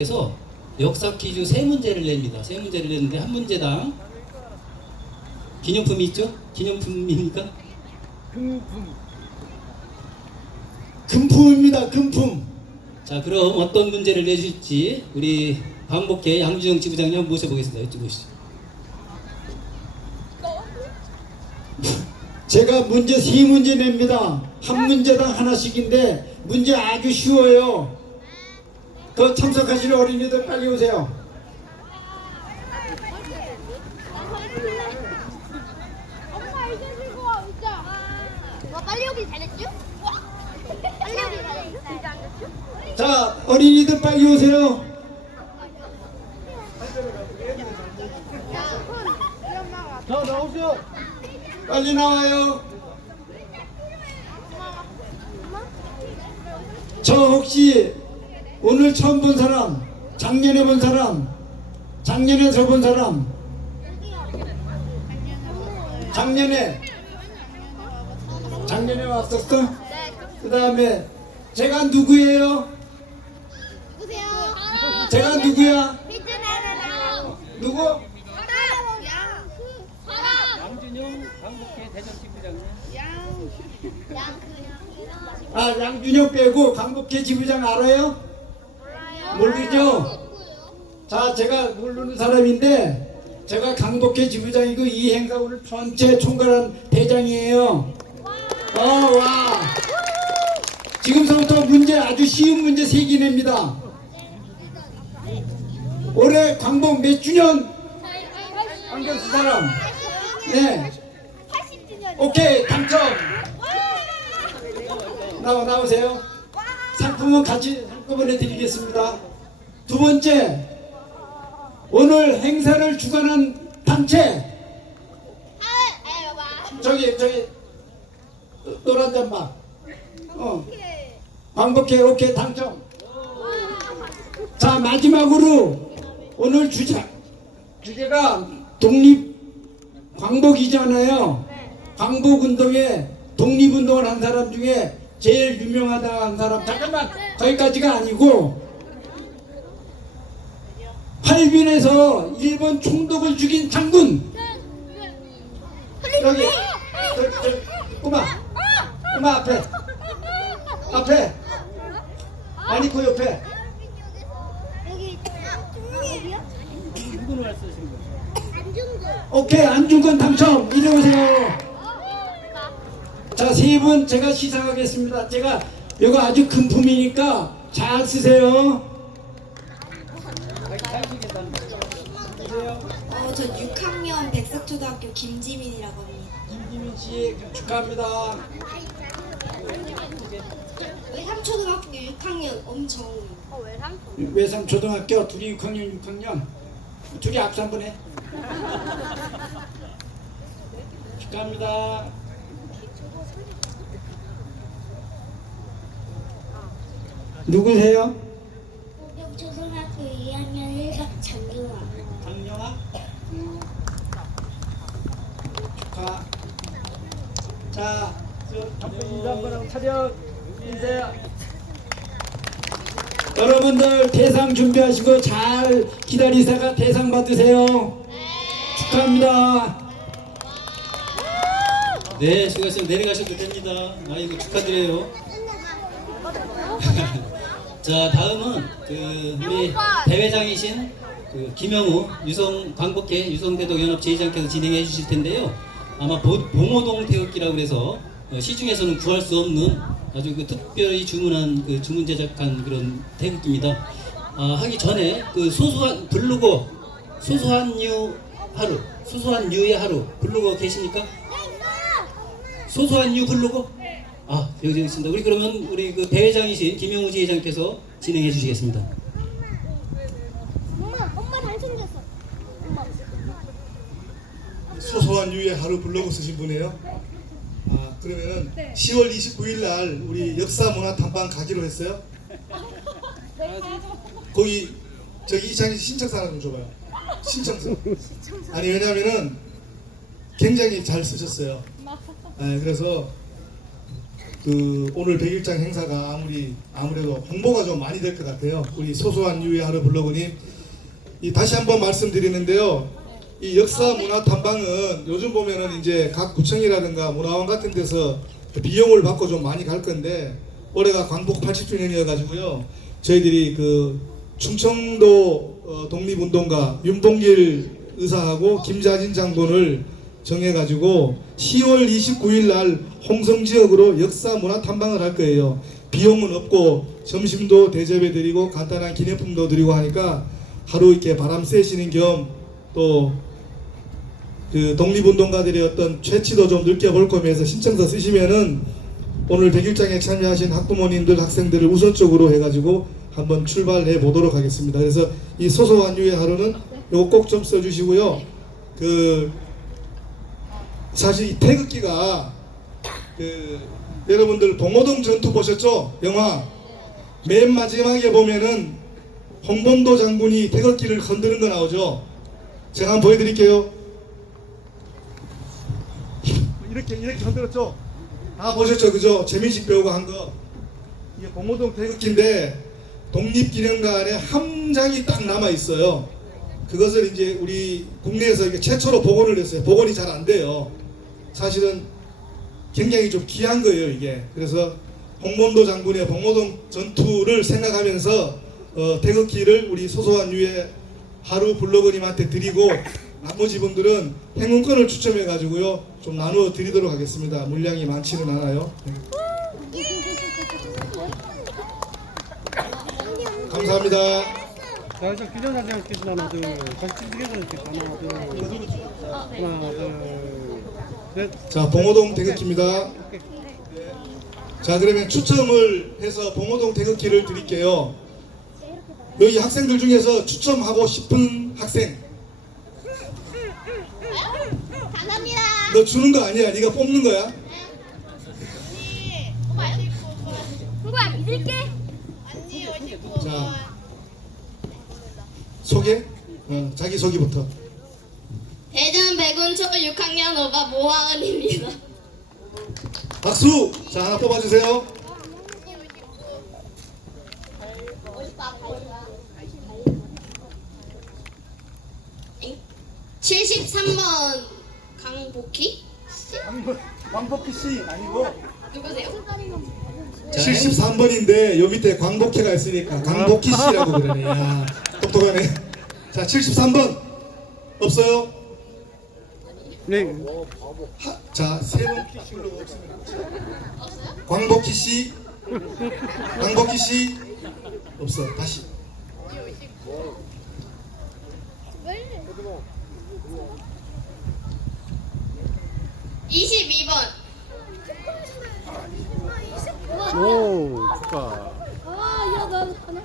그래서 역사 퀴즈 세 문제를 냅니다. 세 문제를 냈는데 한 문제당 기념품이 있죠? 기념품입니까? 금품입니다. 금품. 자, 그럼 어떤 문제를 내줄지 우리 반복회 양주영 지부장님 모셔보겠습니다. 이쪽 보시죠. 제가 문제 세 문제 냅니다. 한 문제당 하나씩인데 문제 아주 쉬워요. 더 참석하시는 어린이들 빨리 오세요. 엄마 이제 들고 와 진짜. 와 빨리 오길 잘했죠? 와. 빨리 오길 잘했죠? 이제 안 됐죠? 자, 어린이들 빨리 오세요. 야, 엄마가 빨리 나와요. 저 혹시 오늘 처음 본 사람, 작년에 본 사람, 작년에 저 본 사람, 작년에 작년에 왔었어? 네. 그 다음에 제가 누구예요? 누구세요? 제가 누구야? 누구? 양. 양준영 반복회 대전 지부장님. 양. 양. 아 양준혁 빼고 강복회 지부장 알아요? 모르죠? 자 제가 모르는 사람인데 제가 강복회 지부장이고 이 행사 오늘 전체 총괄한 대장이에요. 어 와. 지금서부터 문제 아주 쉬운 문제 세개 냅니다. 올해 광복 몇 주년 안경 쓴 사람? 네. 80주년. 오케이 당첨. 나와 나오세요. 상품은 같이 한꺼번에 드리겠습니다. 두 번째 오늘 행사를 주관한 단체 저기 저기 노- 노란 잠바 어 광복회 오케이 당첨. 자 마지막으로 오늘 주자 주제가 독립 광복이잖아요. 광복 운동에 독립 운동을 한 사람 중에 제일 유명하다 한 사람 잠깐만 거기까지가 아니고 팔빈에서 일본 총독을 죽인 장군. 여기. 저, 저, 꼬마. 꼬마 앞에. 앞에. 아니 그 옆에. 오케이 안중근 당첨. 이리 오세요. 자 세 분 제가 시상하겠습니다. 제가 이거 아주 금품이니까 잘 쓰세요 어, 전 6학년 백석초등학교 김지민이라고 합니다. 김지민 씨 축하합니다 외삼초등학교 6학년 엄정우. 어왜 삼촌? 외삼 초등학교 둘이 6학년 6학년 둘이 앞서 한번 해 축하합니다 누구세요? 초등학교 2학년 1반 장경아. 장영아 축하 자 인사 한번 하고 차렷 인사 여러분들 대상 준비하시고 잘 기다리다가 대상 받으세요 축하합니다 네, 수고하셨습니다. 내려가셔도 됩니다. 아이고 축하드려요. 자, 다음은 그 우리 대회장이신 그 김영우 유성 광복회 유성대독 연합 제의장께서 진행해 주실 텐데요. 아마 보- 봉오동 태극기라고 그래서 어, 시중에서는 구할 수 없는 아주 그 특별히 주문한 그 주문 제작한 그런 태극기입니다. 아, 하기 전에 그 소소한 부르고 소소한 유 하루 소소한 유의 하루 부르고 계십니까? 소소한 이유 부르고 아 여기 있습니다. 우리 그러면 우리 그 대회장이신 김영우 지회장께서 진행해 주시겠습니다. 엄마 엄마 잘생겼어. 엄마. 소소한 유의 하루 블로그 쓰신 분이에요. 아 그러면은 10월 29일 날 우리 역사 문화 탐방 가기로 했어요. 거기 저기 이창희 신청서 하나 좀 줘봐요. 신청서. 아니 왜냐면은 굉장히 잘 쓰셨어요. 아, 그래서 그 오늘 백일장 행사가 아무리 아무래도 홍보가 좀 많이 될 것 같아요. 우리 소소한 유의 하루 블로그님 이 다시 한번 말씀드리는데요. 이 역사 문화 탐방은 요즘 보면은 이제 각 구청이라든가 문화원 같은 데서 비용을 받고 좀 많이 갈 건데 올해가 광복 80주년이어 가지고요. 저희들이 그 충청도 어, 독립운동가 윤봉길 의사하고 김자진 장군을 정해 가지고 10월 29일 날 홍성 지역으로 역사 문화 탐방을 할 거예요. 비용은 없고 점심도 대접해 드리고 간단한 기념품도 드리고 하니까 하루 이렇게 바람 쐬시는 겸또 그 독립운동가들의 어떤 최치도 좀 느껴볼 거면서 신청서 쓰시면은 오늘 백일장에 참여하신 학부모님들 학생들을 우선적으로 해가지고 한번 출발해 보도록 하겠습니다. 그래서 이 소소한 유의 하루는 요거 꼭 좀 써주시고요. 그 사실 이 태극기가 그 여러분들 봉오동 전투 보셨죠? 영화 맨 마지막에 보면은 홍범도 장군이 태극기를 흔드는 거 나오죠? 제가 한번 보여드릴게요. 이렇게 이렇게 흔들었죠? 다 보셨죠, 그죠? 재민식 배우가 한 거. 이게 봉오동 태극기인데 독립기념관에 한 장이 딱 남아 있어요. 그것을 이제 우리 국내에서 이게 최초로 복원을 했어요. 복원이 잘 안 돼요. 사실은 굉장히 좀 귀한 거예요, 이게. 그래서 홍범도 장군의 봉오동 전투를 생각하면서 어, 태극기를 우리 소소한 유의 하루 블로거님한테 드리고 나머지 분들은 행운권을 추첨해 가지고요 좀 나누어 드리도록 하겠습니다. 물량이 많지는 않아요. 네. 감사합니다. 자, 이제 기념사진 찍겠습니다. 하나, 둘. 찍겠습니다. 하나, 둘. 하나, 둘. 셋. 자, 봉오동 태극기입니다. 자, 그러면 추첨을 해서 봉오동 태극기를 드릴게요. 여기 학생들 중에서 추첨하고 싶은 학생, 감사합니다. 너 주는 거 아니야? 네가 뽑는 거야? 믿을게. 자, 소개? 어, 자기 소개부터. 대전 백운초 6학년 5반 모하은입니다. 박수! 자, 하나 뽑아주세요. 73번 강복희? 광복희 씨 아니고 누구세요? 73번인데 요 밑에 광복희가 있으니까 광복희 씨라고 그러네. 야, 똑똑하네. 자, 73번 없어요? 네. 하, 자, 세번 키시로 광복희 씨, 광복희 씨 없어. 다시. 이십이 번 오, 축하. 아, 야, 나 하나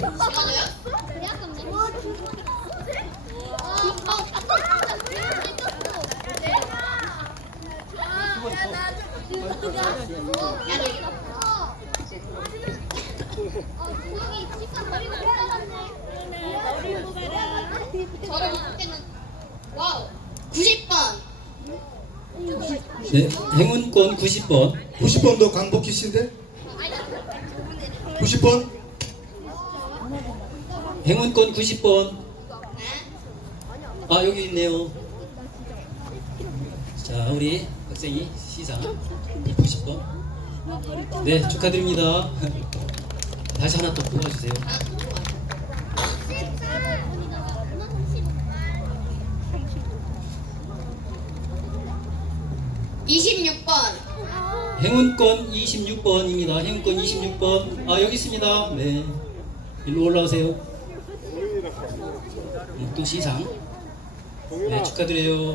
맞아요? 그래 아깝네. 와, 진 90번, 90번. 90번도 강복희 씨인데? 90번? 행운권 90번. 아, 여기 있네요. 자, 우리 학생이 시상 90번. 네, 축하드립니다. 다시 하나 더 뽑아주세요. 행운권 26번입니다. 행운권 26번. 아, 여기 있습니다. 네. 일로 올라오세요. 음, 또 시상. 네, 축하드려요.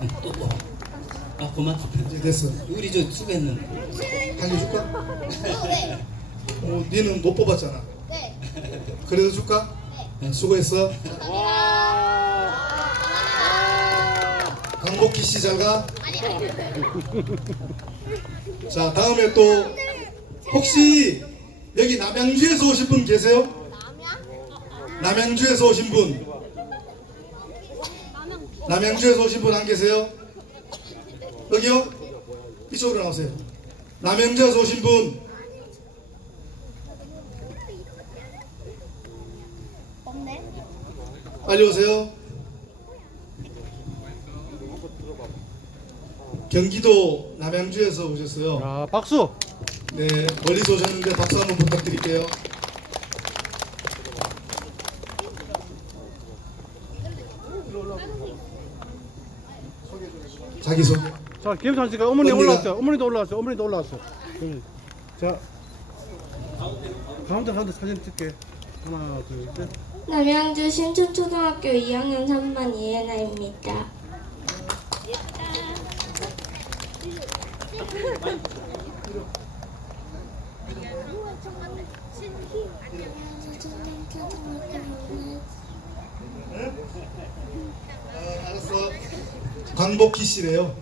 음, 또 뭐. 아, 그만. 이제 됐어. 우리 저 수고했는데. 알려줄까? 네. 어, 니는 못 뽑았잖아. 네. 그래도 줄까? 네, 수고했어. 강복희 씨잘 가. 자 다음에 또 혹시 여기 남양주에서 오신 분 계세요? 남양주에서 오신 분. 남양주에서 오신 분 안 계세요? 여기요? 이쪽으로 나오세요. 남양주에서 오신 분. 빨리 오세요. 경기도 남양주에서 오셨어요. 자, 박수. 네, 멀리서 오셨는데 박수 한번 부탁드릴게요. 자기 소개. 자, 김선 씨가 어머니 언니가- 올라왔어요. 어머니도 올라왔어요. 어머니도 올라왔어요. 응. 자, 가운데 가운데 사진 찍게. 하나, 둘, 셋. 남양주 신촌초등학교 2학년 3반 이혜나입니다. 광복희 씨래요.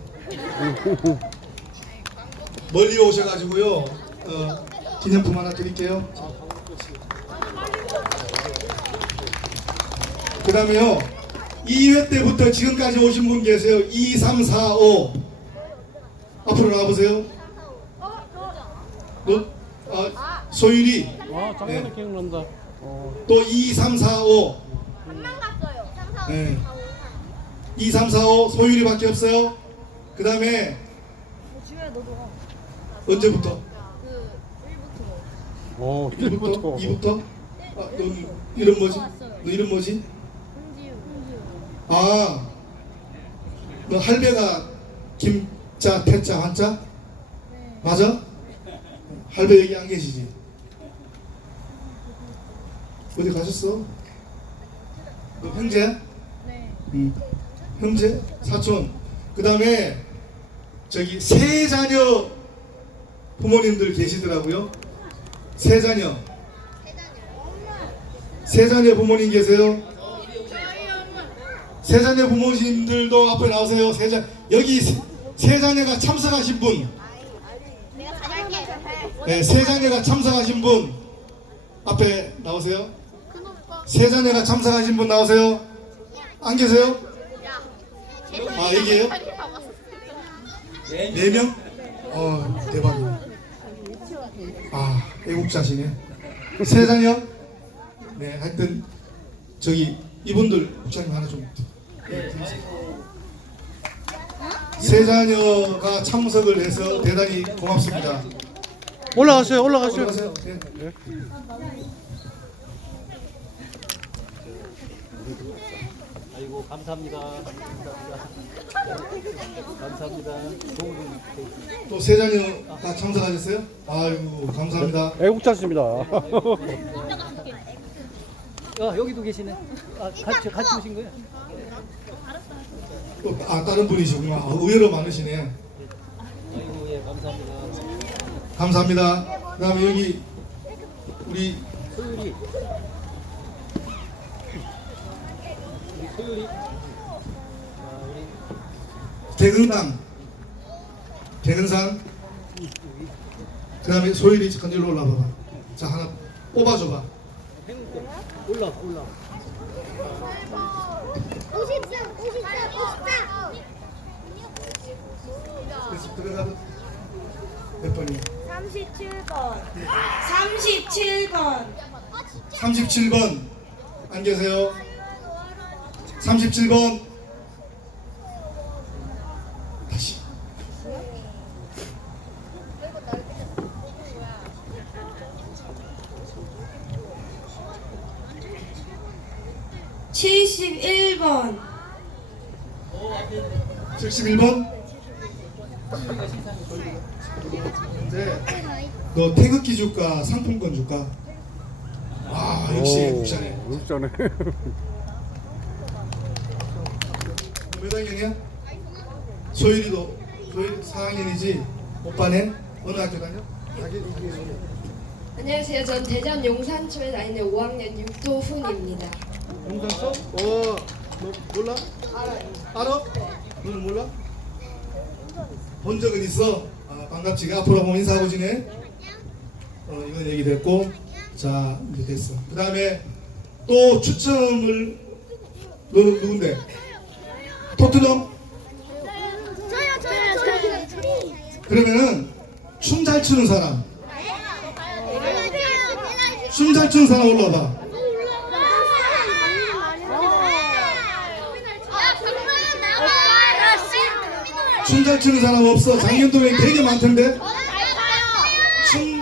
멀리 오셔가지고요. 어, 기념품 하나 드릴게요. 그 다음에요. 2회 때부터 지금까지 오신 분 계세요. 2, 3, 4, 5. 앞으로 나와보세요. 너, 아, 소율이. 와, 작년에 네. 기억난다. 어, 또 2, 3, 4, 5. 한만 갔어요. 네. 2, 3, 4, 5 소율이밖에 없어요. 그 다음에 언제부터? 어, 1부터? 1부터. 2부터? 아, 너 이름 뭐지? 너 이름 뭐지? 아, 너 할배가 김 자, 태자, 한자? 맞아? 할배 여기 안 계시지? 어디 가셨어? 너 형제야? 네. 응. 형제? 사촌. 그 다음에 저기 세 자녀 부모님들 계시더라고요. 세 자녀. 세 자녀 부모님 계세요? 세 자녀 부모님들도 앞에 나오세요. 세 자, 여기 세, 세 자녀가 참석하신 분. 네, 세 자녀가 참석하신 분 앞에 나오세요. 세 자녀가 참석하신 분 나오세요. 안 계세요? 아 여기에요? 네 명? 어 대박이네. 아 애국자시네. 세 자녀? 네 하여튼 저기 이분들 목사님 하나 좀. 네, 세 자녀가 참석을 해서 대단히 고맙습니다. 올라가세요. 올라가세요. 올라가세요. 네. 아이고 감사합니다. 감사합니다. 분. 또세 자녀가 참석하셨어요? 아이고 감사합니다. 애국자십니다. 아 여기도 계시네. 아 같이 같이 오신 거예요? 또 아 다른 분이시구나. 아, 의외로 많으시네. 아이고 예 감사합니다. 감사합니다. 그 다음에 여기 우리 소율이. 우리 소율이. 아 우리 대근당, 대근산. 그다음에 소율이 건질로 올라봐봐. 자 하나 뽑아줘봐. 올라 올라. 53, 53, 54. 그래서 들어가도 몇 번이야? 37번. 37번. 37번 안 계세요? 37번 다시 칠십일 번 71번 네. 너 태극기 줄까 상품권 줄까? 아 역시 국산에 국자네. 몇 학년이야? 소율이도 소율 4학년이지 오빠는 어느 학교 다녀? 안녕하세요. 전 대전 용산초에 다니는 5학년 육도훈입니다. 용산서? 어, 너 몰라? 알아요. 알아? 너는 몰라? 본 적은 있어? 아, 반갑지. 앞으로 한번 인사하고 지내. 어, 이건 얘기 됐고, 자 이제 됐어. 그 다음에 또 추첨을 너는 누군데? 토트넘? 저요, 저요, 저요. 그러면은 춤 잘 추는 사람, 춤 잘 추는 사람 올라봐. 춤 잘 추는 사람 없어. 장년동에 되게 많던데. 춤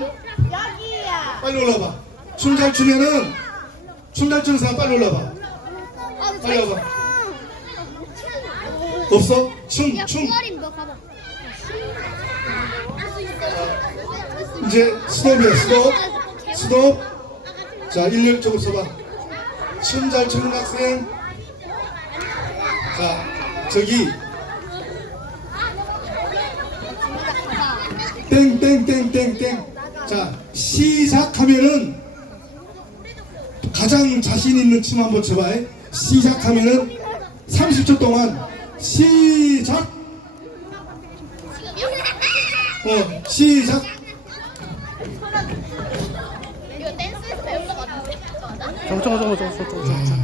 빨리 올라봐. 춤 잘 추면은 춤 잘 추는 사람 빨리 올라봐. 빨리 와봐. 없어? 춤, 춤. 이제 스톱이야, 스톱. 스톱. 자, 일렬 쪽으로 서봐. 춤 잘 추는 학생. 자, 저기. 땡 땡 땡 땡 땡. 자, 시작하면은 가장 자신 있는 춤 한번 쳐봐. 시작하면은 30초 동안 시작. 어, 시작. 이거 댄스에서 배운 거 같은데? 저거 저거 저거 저거 저거 저거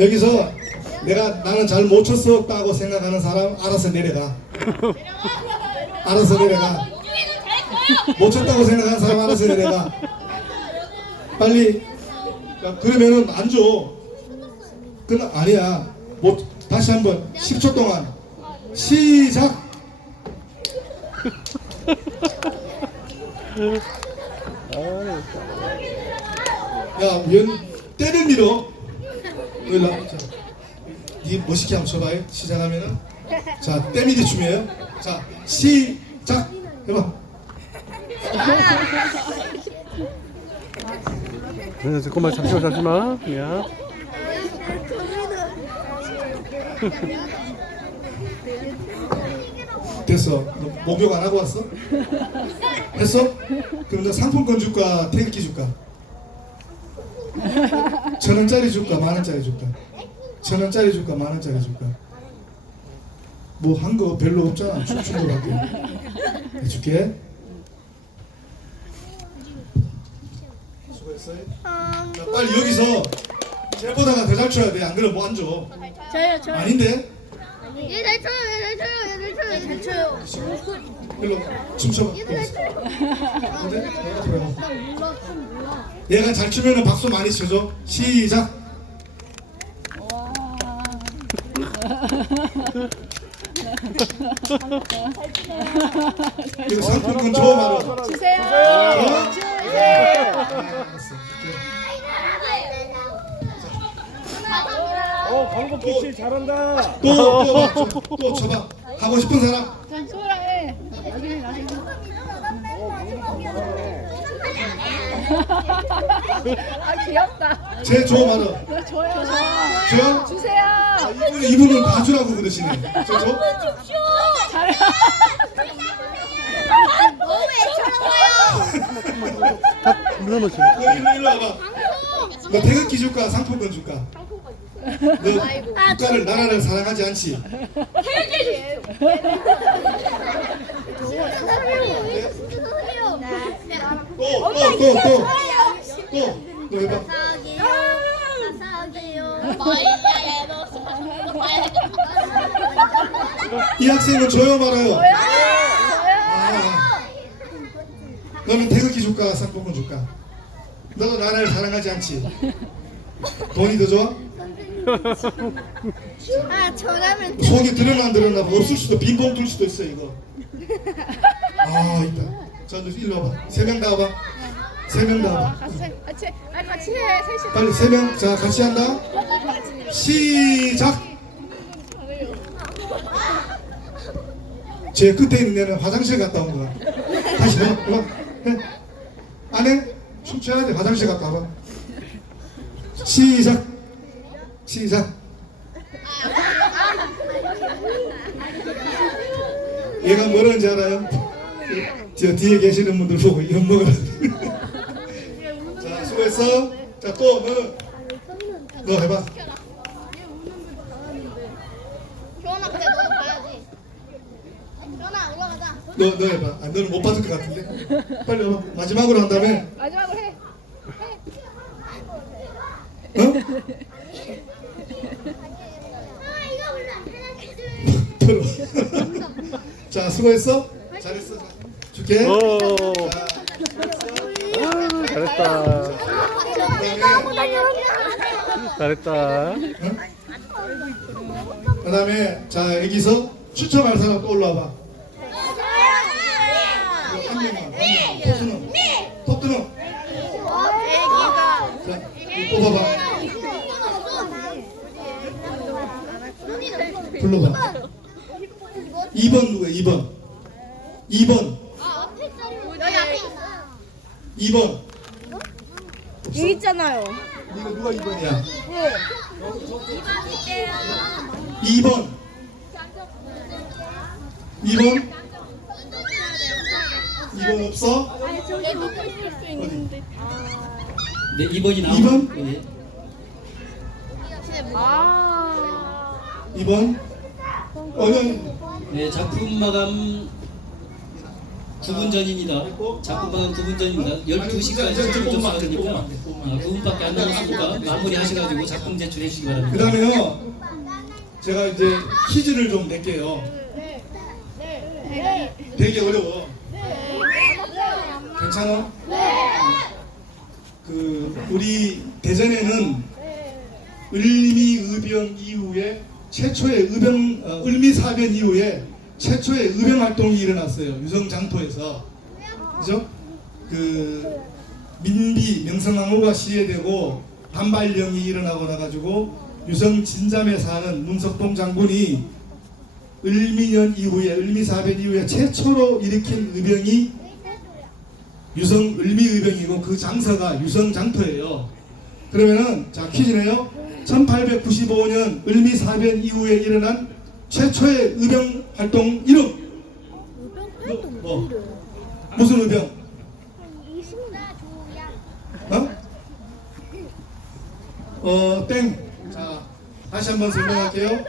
여기서 내가 나는 잘 못 쳤었다고 생각하는 사람 알아서 내려가. 알아서 내려가. 못 쳤다고 생각하는 사람 알아서 내려가. 빨리. 야, 그러면은 안 줘. 끝나 아니야. 못 다시 한번 10초 동안 시작. 야, 웬 때를 밀어. 여기 나. 자, 이 멋있게 한번 쳐봐요. 시작하면은 자 때밀이 춤이에요. 자 시작 해봐. 네, 잠깐만 잠시만 잠시만 야 됐어. 너 목욕 안 하고 왔어? 했어? 그럼 너 상품권 줄까? 태극기 줄까? 천 원짜리 줄까? 만 원짜리 줄까? 천 원짜리 줄까? 만 원짜리 줄까? 뭐 한 거 별로 없잖아. 춤춘 거밖에. 해줄게. 수고했어요. 자, 빨리 여기서 쟤보다가 더잘 쳐야 돼. 안 그러면 뭐안 줘. 저요, 저요. 아닌데? 얘잘 쳐요, 얘잘 쳐요, 얘잘 쳐요. 잘 쳐요. 일로 춤춰봐. 얘도 잘 쳐요. 근데 내가 들어가. 나 몰라, 춤 몰라. 얘가 잘 추면은 박수 많이 쳐줘. 시작. 이거 상품권 줘 바로. 주세요. 어? 알았어. 어 광복 기치 잘한다 또또또 쳐봐. 하고 싶은 사람. 쟤줘 바로. 줘요. 주세요. 이분 이분은 다 주라고 그러시네. 저 줘. 다 물러놓지 너 일로 일로 와봐. 너 태극기 줄까? 상품권 줄까? 너 국가를 나라를 사랑하지 않지? 또또 또 또 또 너 해봐. 이 학생은 줘요 말아요. 아, 너는 태극기 줄까? 상품권 줄까? 너도 나라를 사랑하지 않지? 돈이 더 좋아? 아, 저라면 속이 드러나 안 드러나 뭐 없을 수도 빈봉 들 수도 있어 이거 아 있다 자너 일로 와봐 세 명 다 와봐 세명다 와봐 같이, 같이, 아, 같이 해, 셋이. 빨리 세 명 자 같이 한다 시작 제 끝에 있는 애는 화장실 갔다 온 거야 다시 해봐 해봐 해. 안 해? 춤춰야 돼 화장실 갔다 와봐 시작 시작 얘가 뭐라는지 알아요? 저 뒤에 계시는 분들 보고 이건 먹으라 자 수고했어 자 또 너 너 해봐 효원아, 근데 너도 가야지. 효원아, 올라가자. 너 너 해봐 아, 너는 못 받을 것 같은데 빨리 와봐 마지막으로 한 다음에 마지막으로 해. 어? 들어 자, 수고했어. 잘했어. 자, 줄게. 오. 자, 아, 잘했다. 잘했다. 그 다음에 자 여기서 추첨할 사람 또 올라와봐. 한 명만. 토트넘. 토트넘. 자, 이거 뽑아봐. 불러봐. 2번 누구야? 2번. 2번. 여기 앞에 있어. 2번. 있잖아요. 이거 누가 2번이야? 2번. 2번. 2번 없어? 네, 2번이 나오 이번? 네. 2번. 어느 네, 작품 마감 9분 전입니다. 작품 마감 9분 전입니다. 12시까지 출근 좀 하니까 아, 9분밖에 안 남았으니까 마무리 하셔가지고 작품 제출해 주시기 바랍니다. 그다음에요. 제가 이제 퀴즈를 좀 낼게요. 되게 어려워. 괜찮아? 그 우리 대전에는 을미 의병 이후에 최초의 의병 어, 을미 사변 이후에 최초의 의병 활동이 일어났어요. 유성장터에서 그죠? 그 민비 명성황후가 시해되고 반발령이 일어나고 나가지고 유성 진잠에 사는 문석동 장군이 을미년 이후에 을미사변 이후에 최초로 일으킨 의병이 유성 을미의병이고 그 장사가 유성장터예요. 그러면은 자 퀴즈네요. 1895년 을미사변 이후에 일어난 최초의 의병 활동 이름. 뭐, 뭐 무슨 의병? 어? 어, 땡. 자, 다시 한번 설명할게요.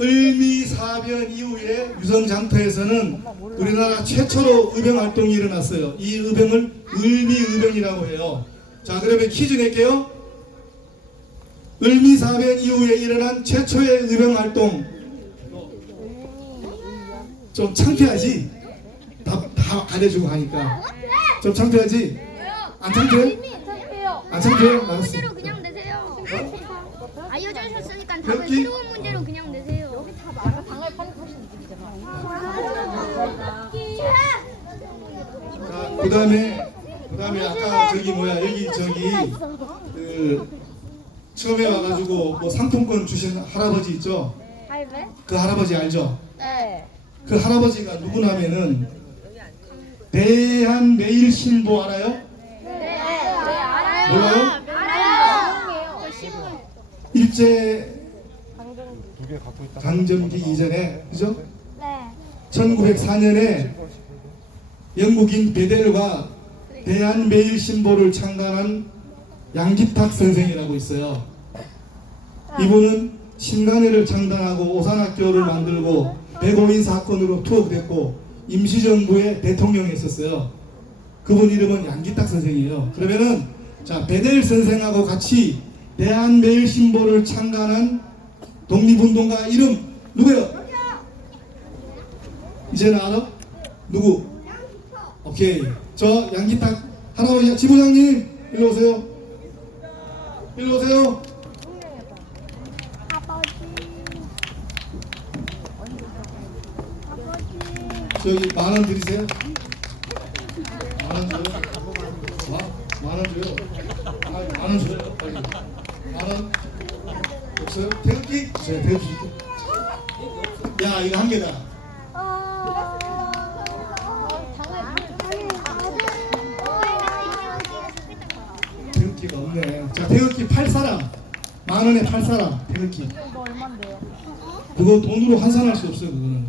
을미사변 이후에 유성장터에서는 우리나라 최초로 의병 활동이 일어났어요. 이 의병을 을미의병이라고 해요. 자, 그러면 퀴즈 낼게요. 을미사변 이후에 일어난 최초의 의병 활동. 좀 창피하지? 다, 다 가려주고 하니까. 좀 창피하지? 안 창피해? 안 창피해? 알았어. 여기? 새로운 문제로 그냥 내세요. 여기 다 말아 방을 파는 자, 그다음에 그다음에 아까 저기 뭐야 여기 저기 그 처음에 와가지고 뭐 상품권 주신 할아버지 있죠? 그 할아버지 알죠? 네. 그 할아버지가 누구냐면은 대한 매일 신보 알아요? 네. 알아요. 몰라요? 알아요. 저 신문. 일제. 강점기 이전에 그죠? 네. 1904년에 영국인 베델과 대한매일신보를 창단한 양기탁 선생이라고 있어요. 이분은 신간회를 창단하고 오산학교를 만들고 백오인 사건으로 투옥됐고 임시정부의 대통령이었었어요. 그분 이름은 양기탁 선생이에요. 그러면은 자 베델 선생하고 같이 대한매일신보를 창단한 독립운동가 이름 누구예요? 이제는 알아? 누구? 오케이. 저 양기탁 할아버지 지부장님 일로 오세요. 일로 오세요. 저기 만 원 드리세요. 만 원 줘요. 만원 줘요. 아, 만원 줘요. 빨리. 만 원. 없어요? 제가 태극기 줄게. 야 이거 한 개다. 태극기가 없네. 자, 태극기 팔 사람. 만 원에 팔 사람. 태극기. 그거 돈으로 환산할 수 없어요, 그거는.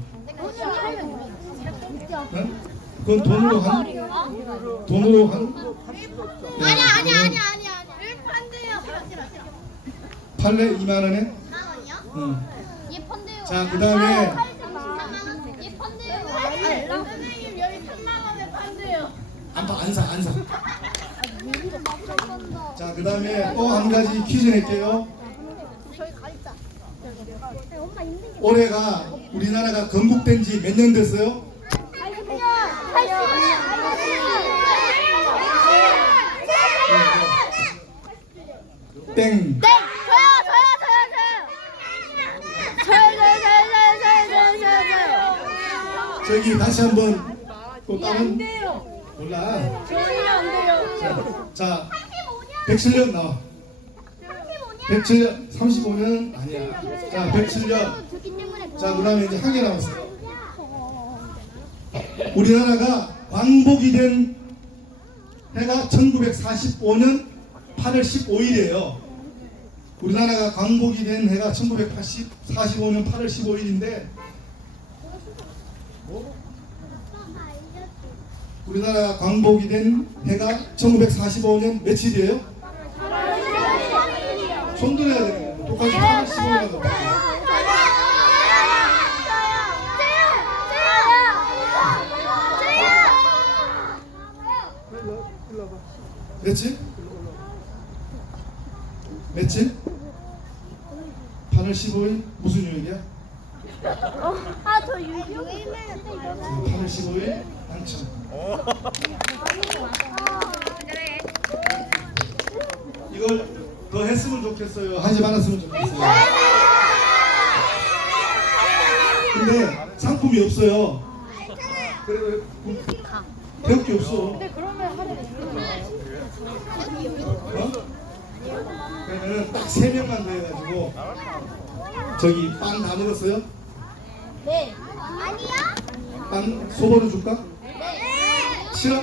네? 그건 돈으로 한 돈으로 한 아니야 아니야 아니야 아니야 아니야. 왜 판대요? 팔레 2만 원에. 만 원이요? 응. 얘 판대요. 자, 그 다음에 얘 판대요. 선생님 여기 3만 원에 판대요. 안 사, 안 사. 자, 그 다음에 또 한 가지 퀴즈 낼게요. 올해가 우리나라가 건국된 지 몇 년 됐어요? 80년 80년 땡. 저기 다시 한번 또 다른 몰라. 자, 자 107년 나와. 107년 35년 아니야. 자 107년. 저기 때문에 자 그다음에 이제 한 개 남았어요. 우리나라가 광복이 된 해가 1945년 8월 15일이에요. 우리나라가 광복이 된 해가 1945년 8월 15일인데 우리나라가 광복이 된 해가 1945년 며칠이에요? 손 들어야 되는 거예요. 똑같이 8월 15일이라고. 며칠? 며칠? 8월 15일 무슨 요일이야? 아저 유교 8월 15일 당첨. 이걸 더 했으면 좋겠어요. 하지 말았으면 좋겠어요. 근데 상품이 없어요. 그래도 배울 게 없어. 어? 그러면은 딱 세 명만 더 해가지고 저기 빵 다 먹었어요? 네 아니야 빵 소보로 줄까? 싫어?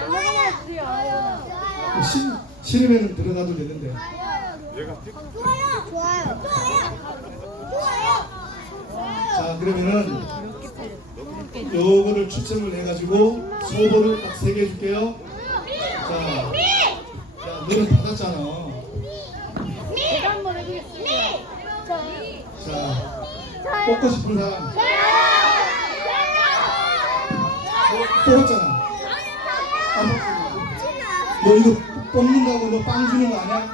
아무거나 주요 싫, 싫으면 들어가도 되는데. 좋아요 좋아요 좋아요 자 그러면은 요거를 추첨을 해가지고 소보를 딱 세 개 줄게요. 자, 자 너는 받았잖아. 제가 한번 해보겠습니다 자 뽑고 싶은 사람 뽑았잖아 안 뽑고 너 이거 뽑는다고 너 빵 주는 거 아니야?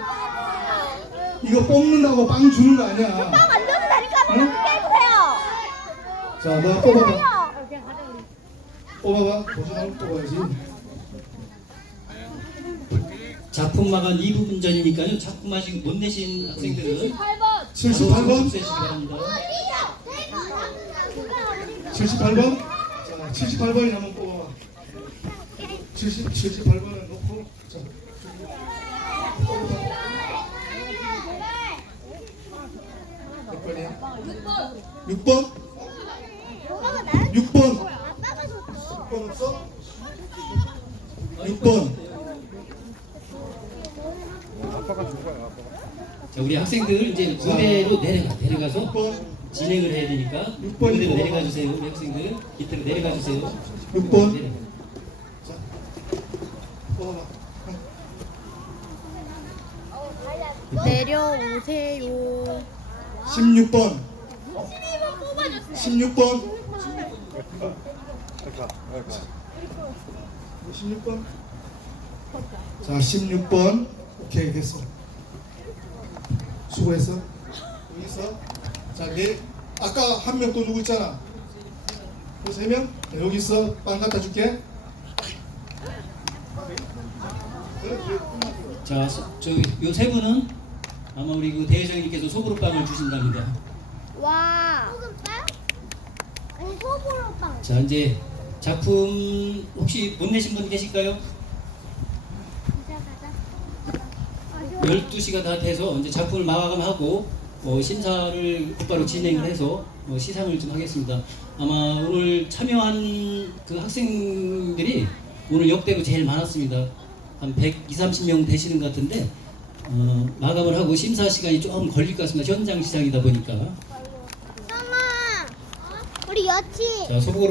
이거 뽑는다고 빵 주는 거 아니야 안 되는다니까 응? 해주세요 자, 너 뽑아봐. 뽑아봐. 말고 뽑아야지. 작품 마감 2부 분 전이니까요. 작품 아직 못 내신 학생들은 8번 78번? 없애시기 바랍니다. 78번? 자, 78번이 한번 뽑아봐. 70, 78번은 놓고. 자, 몇 번이야? 6번? 6번? 6번 없어? 6번. 자, 우리 학생들 이제 무대로 내려가 내려가서 6번. 진행을 해야 되니까 육 번이 무대로 내려가 주세요. 우리 학생들 밑으로 내려가 주세요. 6번. 내려가. 뽑아봐. 내려오세요. 16번. 16번. 16번. 자, 16번. 오케이, 됐어. 수고했어. 여기 있어. 자, 네. 아까 한 명 또 누구 있잖아. 또 세 명? 네, 여기 있어. 빵 갖다 줄게. 자, 저요 세 분은 아마 우리 그 대회장님께서 소보루빵을 주신답니다. 와 소금빵? 아니 소보로빵 자, 이제 작품 혹시 못 내신 분 계실까요? 12시가 다 돼서 이제 작품을 마감하고 어, 심사를 곧바로 진행을 해서 어, 시상을 좀 하겠습니다. 아마 오늘 참여한 그 학생들이 오늘 역대로 제일 많았습니다. 한 120, 30명 되시는 것 같은데 어, 마감을 하고 심사 시간이 조금 걸릴 것 같습니다. 현장 시상이다 보니까. 형아 우리 여친. 자 소보로